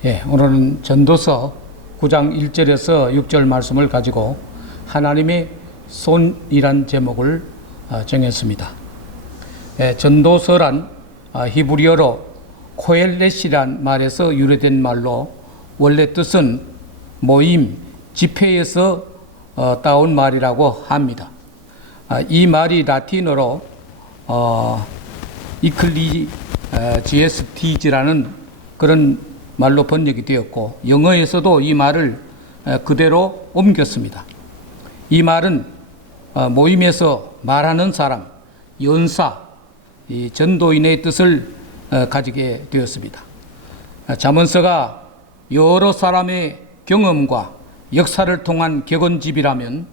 오늘은 전도서 9장 1절에서 6절 말씀을 가지고 하나님의 손이란 제목을 정했습니다. 전도서란 히브리어로 코엘렛이란 말에서 유래된 말로 원래 뜻은 모임, 집회에서 따온 말이라고 합니다. 이 말이 라틴어로 이클리지에스티즈라는 그런 말로 번역이 되었고, 영어에서도 이 말을 그대로 옮겼습니다. 이 말은 모임에서 말하는 사람, 연사, 이 전도인의 뜻을 가지게 되었습니다. 잠언서가 여러 사람의 경험과 역사를 통한 격언집이라면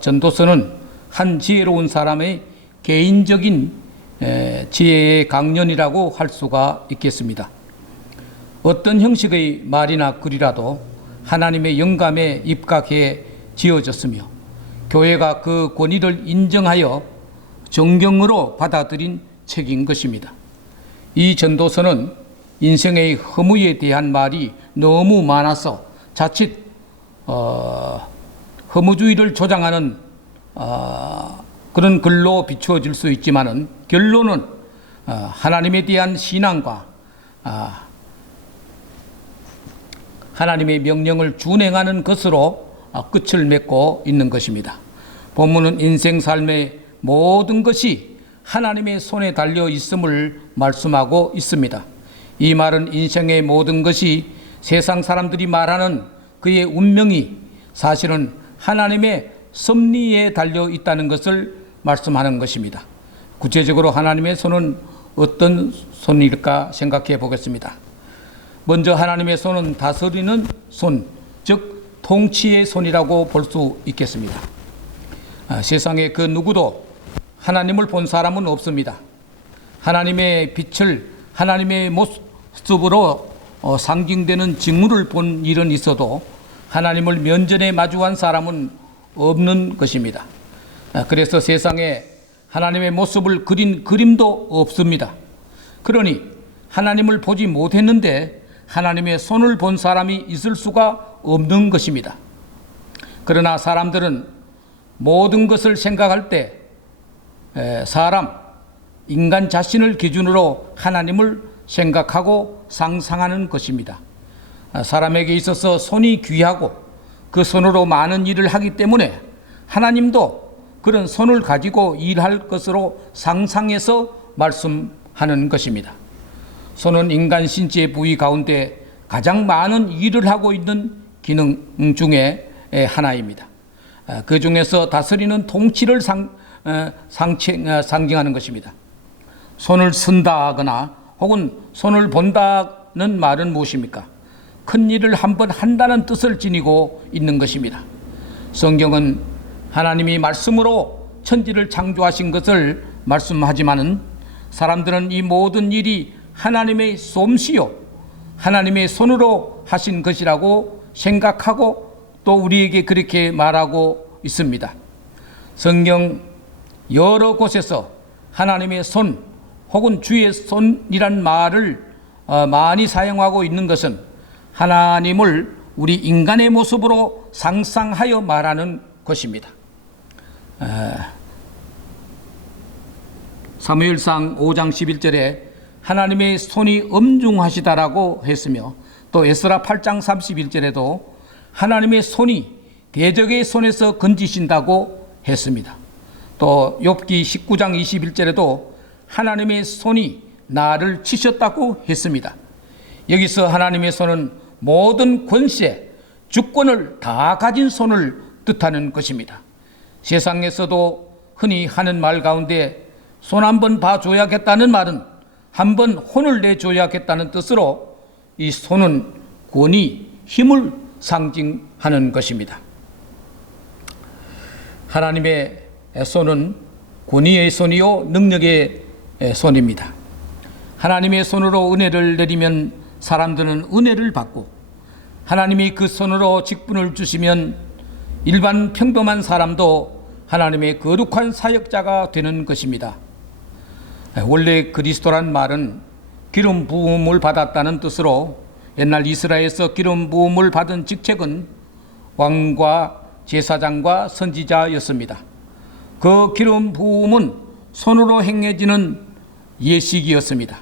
전도서는 한 지혜로운 사람의 개인적인 지혜의 강연이라고 할 수가 있겠습니다. 어떤 형식의 말이나 글이라도 하나님의 영감에 입각해 지어졌으며 교회가 그 권위를 인정하여 정경으로 받아들인 책인 것입니다. 이 전도서는 인생의 허무에 대한 말이 너무 많아서 자칫 허무주의를 조장하는 그런 글로 비추어질 수 있지만은 결론은 하나님에 대한 신앙과 하나님의 명령을 준행하는 것으로 끝을 맺고 있는 것입니다. 본문은 인생 삶의 모든 것이 하나님의 손에 달려 있음을 말씀하고 있습니다. 이 말은 인생의 모든 것이 세상 사람들이 말하는 그의 운명이 사실은 하나님의 섭리에 달려 있다는 것을 말씀하는 것입니다. 구체적으로 하나님의 손은 어떤 손일까 생각해 보겠습니다. 먼저 하나님의 손은 다스리는 손, 즉 통치의 손이라고 볼 수 있겠습니다. 세상에 그 누구도 하나님을 본 사람은 없습니다. 하나님의 빛을 하나님의 모습으로 상징되는 징후를 본 일은 있어도 하나님을 면전에 마주한 사람은 없는 것입니다. 그래서 세상에 하나님의 모습을 그린 그림도 없습니다. 그러니 하나님을 보지 못했는데 하나님의 손을 본 사람이 있을 수가 없는 것입니다. 그러나 사람들은 모든 것을 생각할 때 인간 자신을 기준으로 하나님을 생각하고 상상하는 것입니다. 사람에게 있어서 손이 귀하고 그 손으로 많은 일을 하기 때문에 하나님도 그런 손을 가지고 일할 것으로 상상해서 말씀하는 것입니다. 손은 인간 신체 부위 가운데 가장 많은 일을 하고 있는 기능 중에 하나입니다. 그 중에서 다스리는 통치를 상징하는 것입니다. 손을 쓴다거나 혹은 손을 본다는 말은 무엇입니까? 큰 일을 한번 한다는 뜻을 지니고 있는 것입니다. 성경은 하나님이 말씀으로 천지를 창조하신 것을 말씀하지만은 사람들은 이 모든 일이 하나님의 솜씨요 하나님의 손으로 하신 것이라고 생각하고 또 우리에게 그렇게 말하고 있습니다. 성경 여러 곳에서 하나님의 손 혹은 주의 손이란 말을 많이 사용하고 있는 것은 하나님을 우리 인간의 모습으로 상상하여 말하는 것입니다. 사무엘상 5장 11절에 하나님의 손이 엄중하시다라고 했으며 또 에스라 8장 31절에도 하나님의 손이 대적의 손에서 건지신다고 했습니다. 또 욥기 19장 21절에도 하나님의 손이 나를 치셨다고 했습니다. 여기서 하나님의 손은 모든 권세, 주권을 다 가진 손을 뜻하는 것입니다. 세상에서도 흔히 하는 말 가운데 손 한번 봐줘야겠다는 말은 한번 혼을 내줘야겠다는 뜻으로 이 손은 권위, 힘을 상징하는 것입니다. 하나님의 손은 권위의 손이요 능력의 손입니다. 하나님의 손으로 은혜를 내리면 사람들은 은혜를 받고 하나님이 그 손으로 직분을 주시면 일반 평범한 사람도 하나님의 거룩한 사역자가 되는 것입니다. 원래 그리스도란 말은 기름 부음을 받았다는 뜻으로 옛날 이스라엘에서 기름 부음을 받은 직책은 왕과 제사장과 선지자였습니다. 그 기름 부음은 손으로 행해지는 예식이었습니다.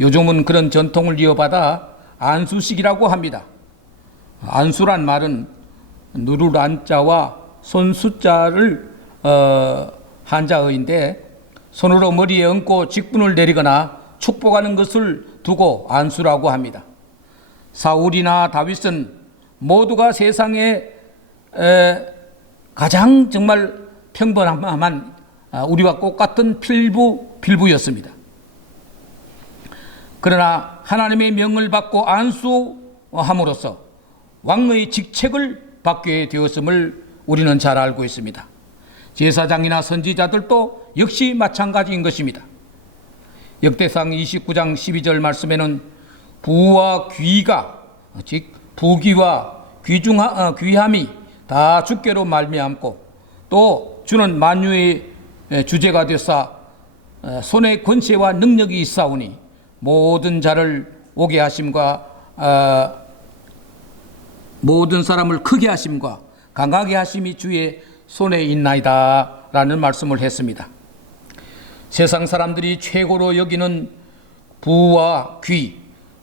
요즘은 그런 전통을 이어받아 안수식이라고 합니다. 안수란 말은 누를 안자와 손수자를 한자어인데 손으로 머리에 얹고 직분을 내리거나 축복하는 것을 두고 안수라고 합니다. 사울이나 다윗은 모두가 세상에 가장 정말 평범한 우리와 똑같은 필부였습니다. 그러나 하나님의 명을 받고 안수함으로써 왕의 직책을 받게 되었음을 우리는 잘 알고 있습니다. 제사장이나 선지자들도 역시 마찬가지인 것입니다. 역대상 29장 12절 말씀에는 부와 귀가, 즉 부귀와 귀함이 다 주께로 말미암고 또 주는 만유의 주제가 되사 손에 권세와 능력이 있사오니 모든 자를 오게 하심과 모든 사람을 크게 하심과 강하게 하심이 주의 손에 있나이다 라는 말씀을 했습니다. 세상 사람들이 최고로 여기는 부와 귀,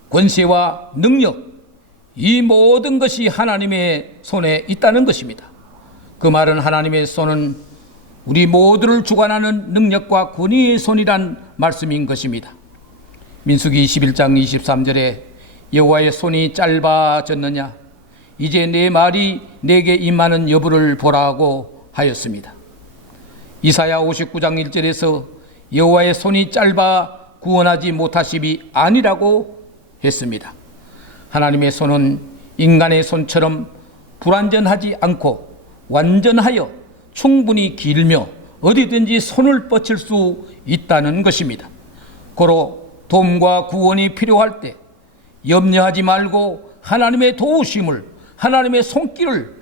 권세와 능력, 이 모든 것이 하나님의 손에 있다는 것입니다. 그 말은 하나님의 손은 우리 모두를 주관하는 능력과 권위의 손이란 말씀인 것입니다. 민수기 21장 23절에 여호와의 손이 짧아졌느냐 이제 내 말이 내게 임하는 여부를 보라고 하였습니다. 이사야 59장 1절에서 여호와의 손이 짧아 구원하지 못하심이 아니라고 했습니다. 하나님의 손은 인간의 손처럼 불완전하지 않고 완전하여 충분히 길며 어디든지 손을 뻗칠 수 있다는 것입니다. 고로 도움과 구원이 필요할 때 염려하지 말고 하나님의 도우심을, 하나님의 손길을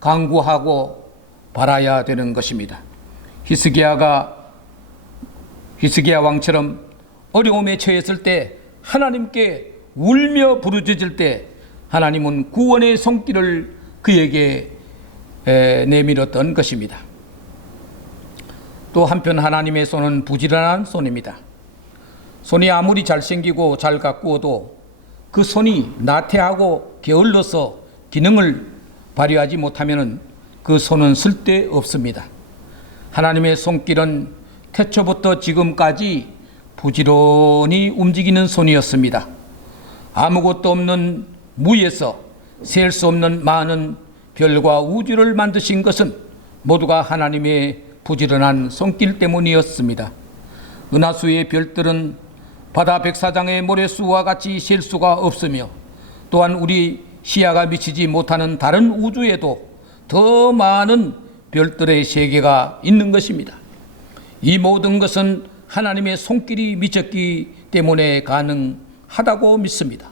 간구하고 바라야 되는 것입니다. 히스기야 왕처럼 어려움에 처했을 때 하나님께 울며 부르짖을 때 하나님은 구원의 손길을 그에게 내밀었던 것입니다. 또 한편 하나님의 손은 부지런한 손입니다. 손이 아무리 잘생기고 잘 가꾸어도 그 손이 나태하고 게을러서 기능을 발휘하지 못하면 그 손은 쓸데없습니다. 하나님의 손길은 태초부터 지금까지 부지런히 움직이는 손이었습니다. 아무것도 없는 무에서 셀 수 없는 많은 별과 우주를 만드신 것은 모두가 하나님의 부지런한 손길 때문이었습니다. 은하수의 별들은 바다 백사장의 모래수와 같이 셀 수가 없으며 또한 우리 시야가 미치지 못하는 다른 우주에도 더 많은 별들의 세계가 있는 것입니다. 이 모든 것은 하나님의 손길이 미쳤기 때문에 가능하다고 믿습니다.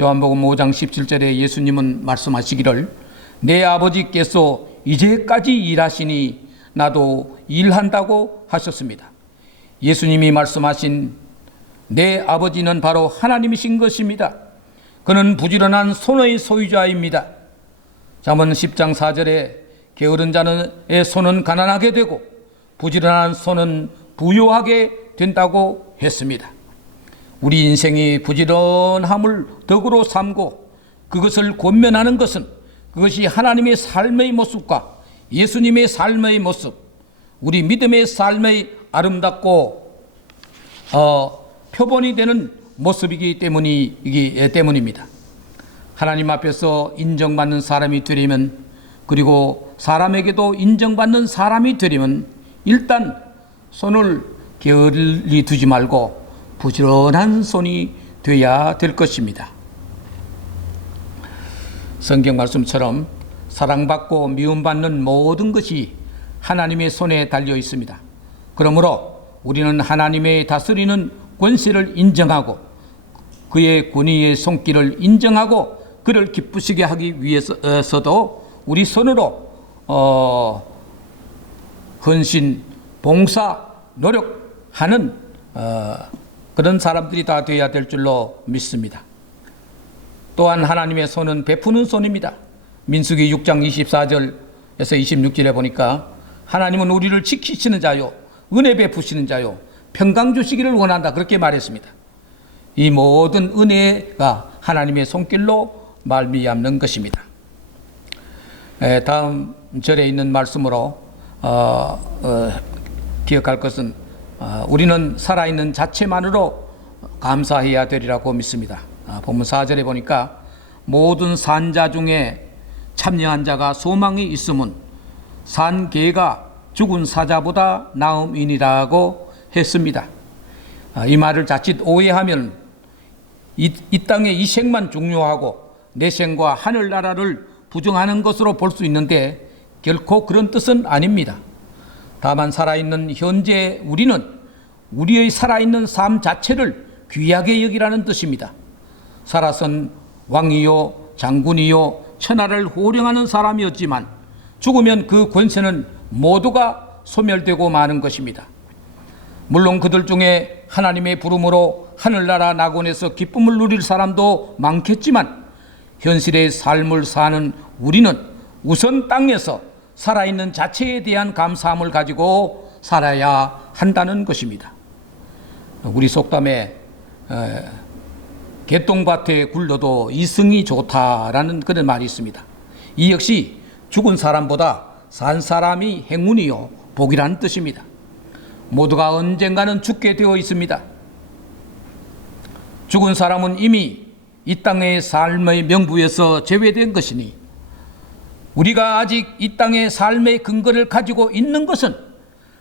요한복음 5장 17절에 예수님은 말씀하시기를 내 아버지께서 이제까지 일하시니 나도 일한다고 하셨습니다. 예수님이 말씀하신 내 아버지는 바로 하나님이신 것입니다. 그는 부지런한 손의 소유자입니다. 잠언 10장 4절에 게으른 자의 손은 가난하게 되고 부지런한 손은 부유하게 된다고 했습니다. 우리 인생이 부지런함을 덕으로 삼고 그것을 권면하는 것은 그것이 하나님의 삶의 모습과 예수님의 삶의 모습, 우리 믿음의 삶의 아름답고 표본이 되는 모습이기 때문입니다. 하나님 앞에서 인정받는 사람이 되려면, 그리고 사람에게도 인정받는 사람이 되려면 일단 손을 게을리 두지 말고 부지런한 손이 되어야 될 것입니다. 성경 말씀처럼 사랑받고 미움받는 모든 것이 하나님의 손에 달려 있습니다. 그러므로 우리는 하나님의 다스리는 권세를 인정하고 그의 권위의 손길을 인정하고 그를 기쁘시게 하기 위해서도 우리 손으로 헌신, 봉사, 노력하는 그런 사람들이 다 되어야 될 줄로 믿습니다. 또한 하나님의 손은 베푸는 손입니다. 민수기 6장 24절에서 26절에 보니까 하나님은 우리를 지키시는 자요, 은혜 베푸시는 자요, 평강 주시기를 원한다, 그렇게 말했습니다. 이 모든 은혜가 하나님의 손길로 말미암는 것입니다. 다음 절에 있는 말씀으로 기억할 것은 우리는 살아있는 자체만으로 감사해야 되리라고 믿습니다. 본문 4절에 보니까 모든 산자 중에 참여한 자가 소망이 있음은 산 개가 죽은 사자보다 나음이니라고 했습니다. 이 말을 자칫 오해하면 이 땅의 이생만 중요하고 내생과 하늘나라를 부정하는 것으로 볼 수 있는데 결코 그런 뜻은 아닙니다. 다만 살아있는 현재 우리는 우리의 살아있는 삶 자체를 귀하게 여기라는 뜻입니다. 살아선 왕이요 장군이요 천하를 호령하는 사람이었지만 죽으면 그 권세는 모두가 소멸되고 마는 것입니다. 물론 그들 중에 하나님의 부름으로 하늘나라 낙원에서 기쁨을 누릴 사람도 많겠지만 현실의 삶을 사는 우리는 우선 땅에서 살아있는 자체에 대한 감사함을 가지고 살아야 한다는 것입니다. 우리 속담에 개똥밭에 굴러도 이승이 좋다라는 그런 말이 있습니다. 이 역시 죽은 사람보다 산 사람이 행운이요 복이라는 뜻입니다. 모두가 언젠가는 죽게 되어 있습니다. 죽은 사람은 이미 이 땅의 삶의 명부에서 제외된 것이니 우리가 아직 이 땅의 삶의 근거를 가지고 있는 것은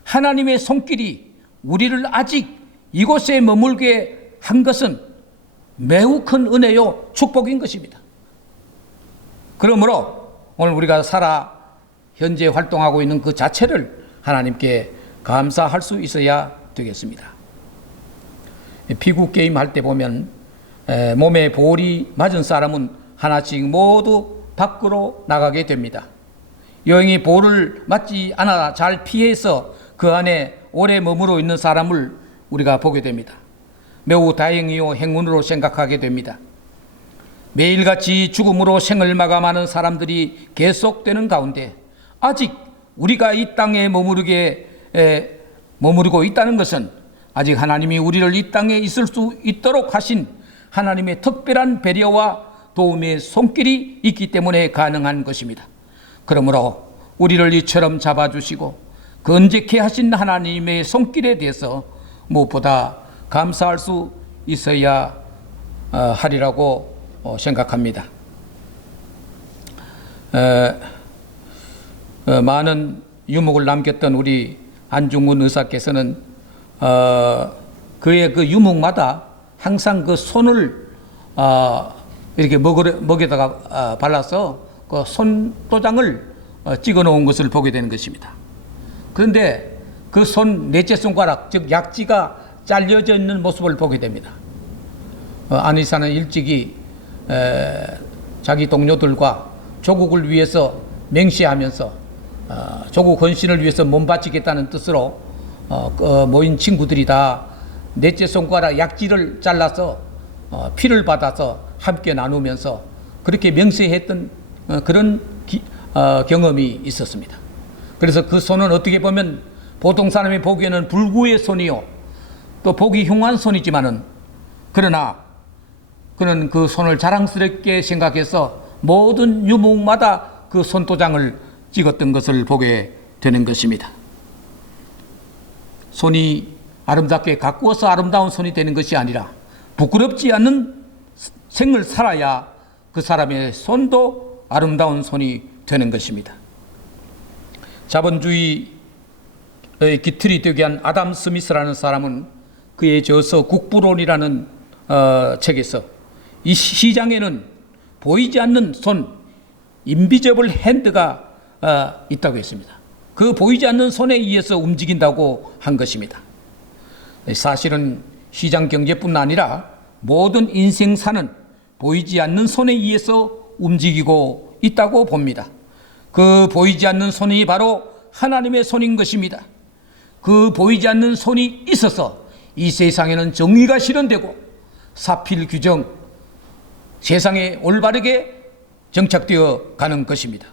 하나님의 손길이 우리를 아직 이곳에 머물게 한 것은 매우 큰 은혜요 축복인 것입니다. 그러므로 오늘 우리가 살아 현재 활동하고 있는 그 자체를 하나님께 감사할 수 있어야 되겠습니다. 피구 게임 할 때 보면 몸에 볼이 맞은 사람은 하나씩 모두 밖으로 나가게 됩니다. 여행이 볼을 맞지 않아 잘 피해서 그 안에 오래 머무르고 있는 사람을 우리가 보게 됩니다. 매우 다행이요 행운으로 생각하게 됩니다. 매일같이 죽음으로 생을 마감하는 사람들이 계속되는 가운데 아직 우리가 이 땅에 머무르고 있다는 것은 아직 하나님이 우리를 이 땅에 있을 수 있도록 하신 하나님의 특별한 배려와 도움의 손길이 있기 때문에 가능한 것입니다. 그러므로 우리를 이처럼 잡아주시고 건재케 하신 하나님의 손길에 대해서 무엇보다 감사할 수 있어야 하리라고 생각합니다. 많은 유목을 남겼던 우리 안중근 의사께서는 그의 그 유목마다 항상 그 손을 이렇게 먹에다가 발라서 그 손도장을 찍어 놓은 것을 보게 되는 것입니다. 그런데 그 손 넷째 손가락, 즉 약지가 잘려져 있는 모습을 보게 됩니다. 안 의사는 일찍이 자기 동료들과 조국을 위해서 맹세하면서 조국 헌신을 위해서 몸바치겠다는 뜻으로 모인 친구들이 다 넷째 손가락 약지를 잘라서 피를 받아서 함께 나누면서 그렇게 명세했던 그런 경험이 있었습니다. 그래서 그 손은 어떻게 보면 보통 사람이 보기에는 불구의 손이요 또 보기 흉한 손이지만은 그러나 그는 그 손을 자랑스럽게 생각해서 모든 유목마다 그 손도장을 찍었던 것을 보게 되는 것입니다. 손이 아름답게 가꾸어서 아름다운 손이 되는 것이 아니라 부끄럽지 않는 생을 살아야 그 사람의 손도 아름다운 손이 되는 것입니다. 자본주의의 기틀이 되게 한 아담 스미스라는 사람은 그의 저서 국부론이라는 책에서 이 시장에는 보이지 않는 손, 인비저블 핸드가 있다고 했습니다. 그 보이지 않는 손에 의해서 움직인다고 한 것입니다. 사실은 시장 경제뿐 아니라 모든 인생사는 보이지 않는 손에 의해서 움직이고 있다고 봅니다. 그 보이지 않는 손이 바로 하나님의 손인 것입니다. 그 보이지 않는 손이 있어서 이 세상에는 정의가 실현되고 사필 규정, 세상에 올바르게 정착되어 가는 것입니다.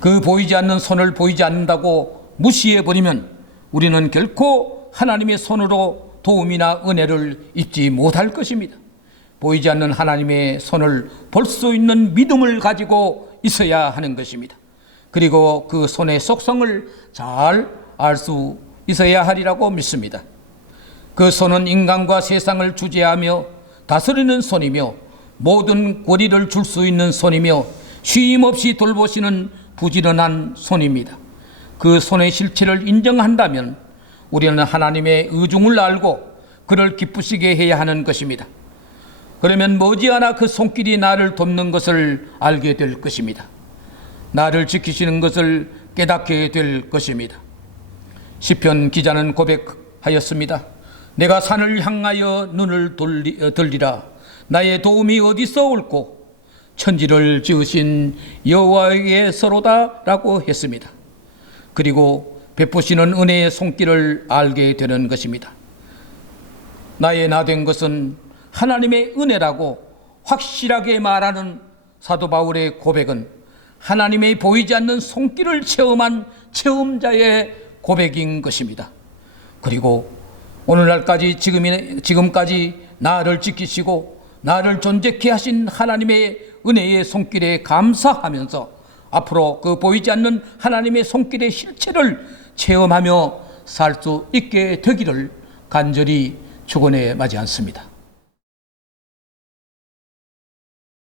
그 보이지 않는 손을 보이지 않는다고 무시해버리면 우리는 결코 하나님의 손으로 도움이나 은혜를 입지 못할 것입니다. 보이지 않는 하나님의 손을 볼 수 있는 믿음을 가지고 있어야 하는 것입니다. 그리고 그 손의 속성을 잘 알 수 있어야 하리라고 믿습니다. 그 손은 인간과 세상을 주재하며 다스리는 손이며 모든 권위를 줄 수 있는 손이며 쉼 없이 돌보시는 부지런한 손입니다. 그 손의 실체를 인정한다면 우리는 하나님의 의중을 알고 그를 기쁘시게 해야 하는 것입니다. 그러면 머지않아 그 손길이 나를 돕는 것을 알게 될 것입니다. 나를 지키시는 것을 깨닫게 될 것입니다. 시편 기자는 고백하였습니다. 내가 산을 향하여 눈을 돌리라. 나의 도움이 어디서 올꼬? 천지를 지으신 여호와에게서로다 라고 했습니다. 그리고 베푸시는 은혜의 손길을 알게 되는 것입니다. 나의 나 된 것은 하나님의 은혜라고 확실하게 말하는 사도 바울의 고백은 하나님의 보이지 않는 손길을 체험한 체험자의 고백인 것입니다. 그리고 오늘날까지 지금까지 나를 지키시고 나를 존재케 하신 하나님의 은혜의 손길에 감사하면서 앞으로 그 보이지 않는 하나님의 손길의 실체를 체험하며 살 수 있게 되기를 간절히 축원해 마지 않습니다.